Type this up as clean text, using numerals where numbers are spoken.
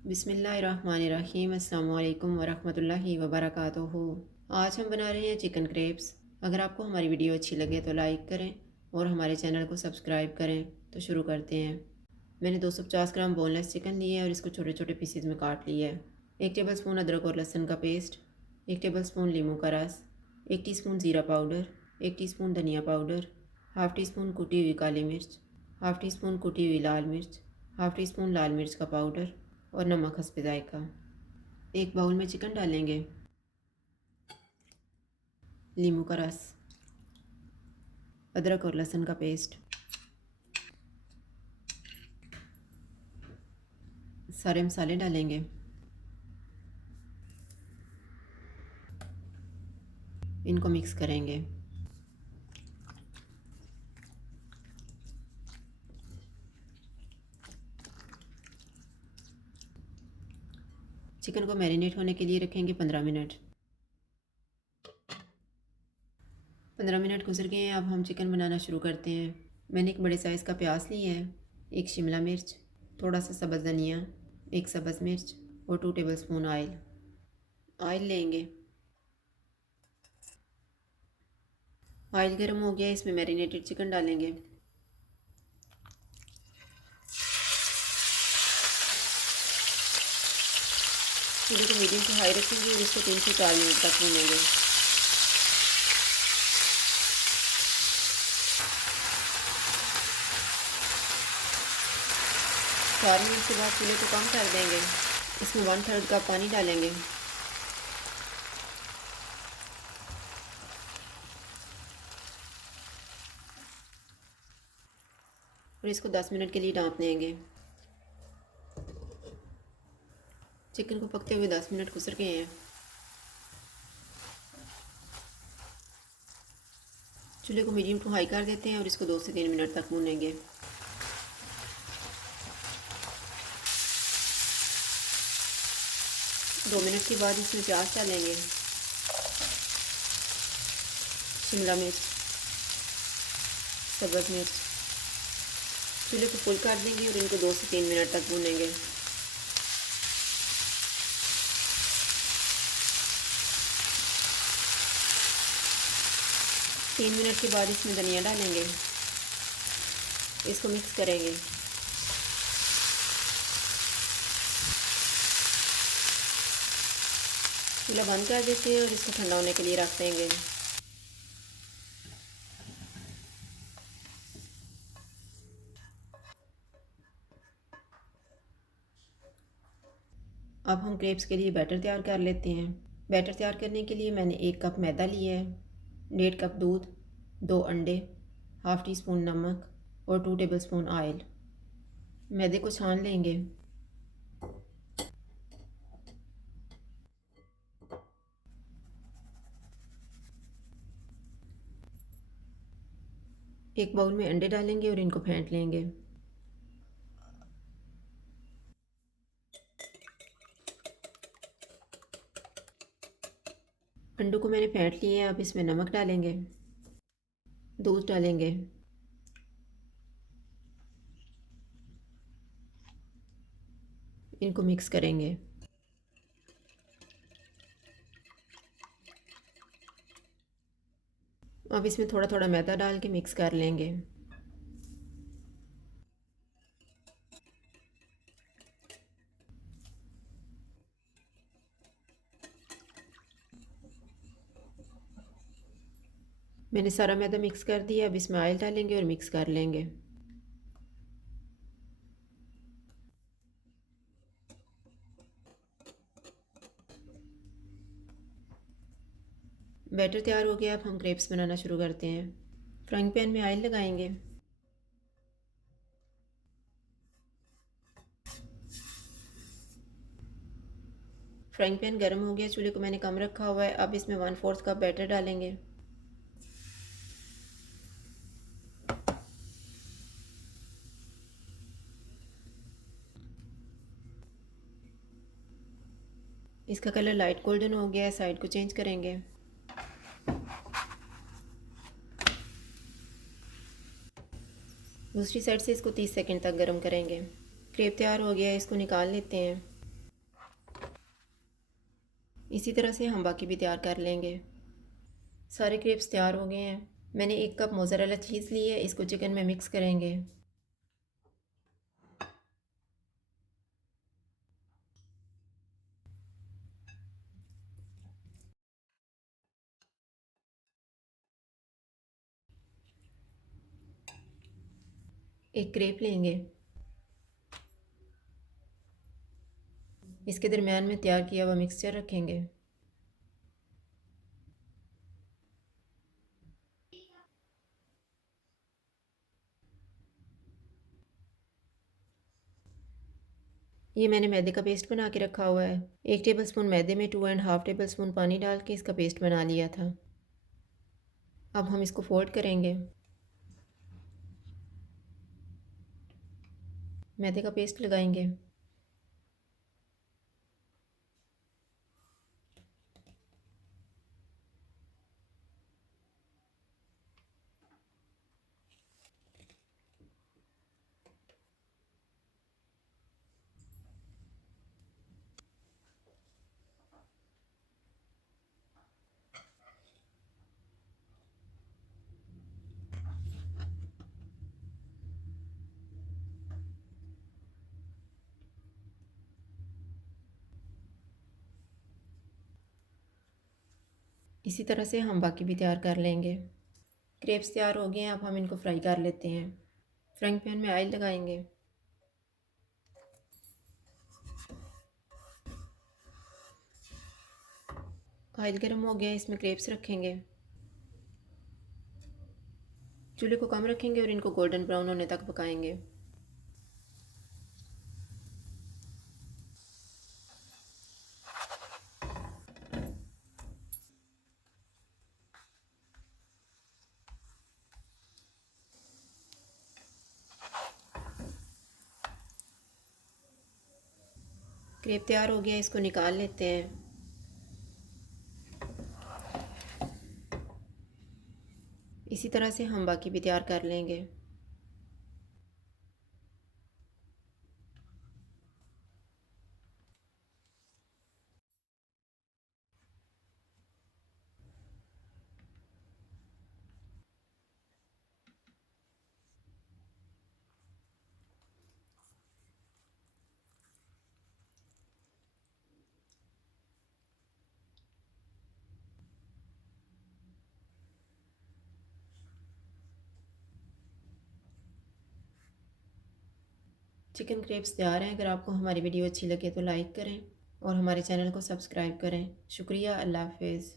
बिस्मिल्लाहिर्रहमानिर्रहीम। अस्सलाम वालेकुम वरहमतुल्लाहि वबरकातुहू। आज हम बना रहे हैं चिकन क्रेप्स। अगर आपको हमारी वीडियो अच्छी लगे तो लाइक करें और हमारे चैनल को सब्सक्राइब करें। तो शुरू करते हैं। मैंने 250 ग्राम बोनलेस चिकन लिए है और इसको छोटे छोटे पीसेज में काट लिया है। 1 टेबल स्पून अदरक और लहसुन का पेस्ट, 1 टेबल स्पून नींबू का रस, 1 टीस्पून ज़ीरा पाउडर, 1 टीस्पून धनिया पाउडर, हाफ़ टी स्पून कुटी हुई काली मिर्च, हाफ़ टी स्पून कुटी हुई लाल मिर्च, हाफ़ टी स्पून लाल मिर्च का पाउडर और नमक हस्ब जायका। एक बाउल में चिकन डालेंगे, नींबू का रस, अदरक और लहसुन का पेस्ट, सारे मसाले डालेंगे, इनको मिक्स करेंगे। चिकन को मैरिनेट होने के लिए रखेंगे 15 मिनट। 15 मिनट गुजर गए हैं। अब हम चिकन बनाना शुरू करते हैं। मैंने एक बड़े साइज़ का प्याज लिया है, एक शिमला मिर्च, थोड़ा सा सब्ज़ धनिया, एक सब्ज़ मिर्च और 2 टेबल स्पून ऑयल लेंगे। ऑयल गर्म हो गया, इसमें मैरिनेटेड चिकन डालेंगे। चूल्हे को मीडियम से हाई रखेंगे और इसको 3 से 4 मिनट तक भूनेंगे। 4 मिनट के बाद चूल्हे को कम कर देंगे। इसमें 1/3 कप पानी डालेंगे। और इसको 10 मिनट के लिए ढाँप देंगे। चिकन को पकते हुए 10 मिनट गुजर गए हैं। चूल्हे को मीडियम टू हाई कर देते हैं और इसको 2 से 3 मिनट तक भूनेंगे। दो मिनट के बाद इसमें प्याज डालेंगे, शिमला मिर्च, सब्ज़ मिर्च। चूल्हे को फुल कर देंगे और इनको 2 से 3 मिनट तक भूनेंगे। तीन मिनट के बाद इसमें धनिया डालेंगे, इसको मिक्स करेंगे। चूल्हा बंद कर देते हैं और इसको ठंडा होने के लिए रख देंगे। अब हम क्रेप्स के लिए बैटर तैयार कर लेते हैं। बैटर तैयार करने के लिए मैंने 1 कप मैदा लिया है, 1.5 कप दूध, 2 अंडे, हाफ़ टी स्पून नमक और 2 टेबल स्पून ऑयल। मैदे को छान लेंगे। एक बाउल में अंडे डालेंगे और इनको फेंट लेंगे। अंडों को मैंने फेंट लिए हैं। अब इसमें नमक डालेंगे, दूध डालेंगे, इनको मिक्स करेंगे। अब इसमें थोड़ा थोड़ा मैदा डाल के मिक्स कर लेंगे। मैंने सारा मैदा मिक्स कर दिया। अब इसमें ऑयल डालेंगे और मिक्स कर लेंगे। बैटर तैयार हो गया। अब हम क्रेप्स बनाना शुरू करते हैं। फ्राइंग पैन में ऑयल लगाएंगे। फ्राइंग पैन गर्म हो गया। चूल्हे को मैंने कम रखा हुआ है। अब इसमें 1/4 कप बैटर डालेंगे। इसका कलर लाइट गोल्डन हो गया है। साइड को चेंज करेंगे। दूसरी साइड से इसको 30 सेकंड तक गर्म करेंगे। क्रेप तैयार हो गया है, इसको निकाल लेते हैं। इसी तरह से हम बाकी भी तैयार कर लेंगे। सारे क्रेप्स तैयार हो गए हैं। मैंने 1 कप मोज़रेला चीज़ ली है, इसको चिकन में मिक्स करेंगे। एक क्रेप लेंगे, इसके दरमियान में तैयार किया हुआ मिक्सचर रखेंगे। ये मैंने मैदे का पेस्ट बना के रखा हुआ है। 1 टेबलस्पून मैदे में 2 एंड हाफ टेबलस्पून पानी डाल के इसका पेस्ट बना लिया था। अब हम इसको फोल्ड करेंगे। मैदे का पेस्ट लगाएंगे। इसी तरह से हम बाकी भी तैयार कर लेंगे। क्रेप्स तैयार हो गए हैं, अब हम इनको फ्राई कर लेते हैं। फ्राइंग पैन में ऑयल लगाएंगे। ऑयल गर्म हो गया, इसमें क्रेप्स रखेंगे। चूल्हे को कम रखेंगे और इनको गोल्डन ब्राउन होने तक पकाएंगे। क्रेप तैयार हो गया, इसको निकाल लेते हैं। इसी तरह से हम बाकी भी तैयार कर लेंगे। चिकन क्रेप्स तैयार हैं। अगर आपको हमारी वीडियो अच्छी लगे तो लाइक करें और हमारे चैनल को सब्सक्राइब करें। शुक्रिया। अल्लाह हाफिज़।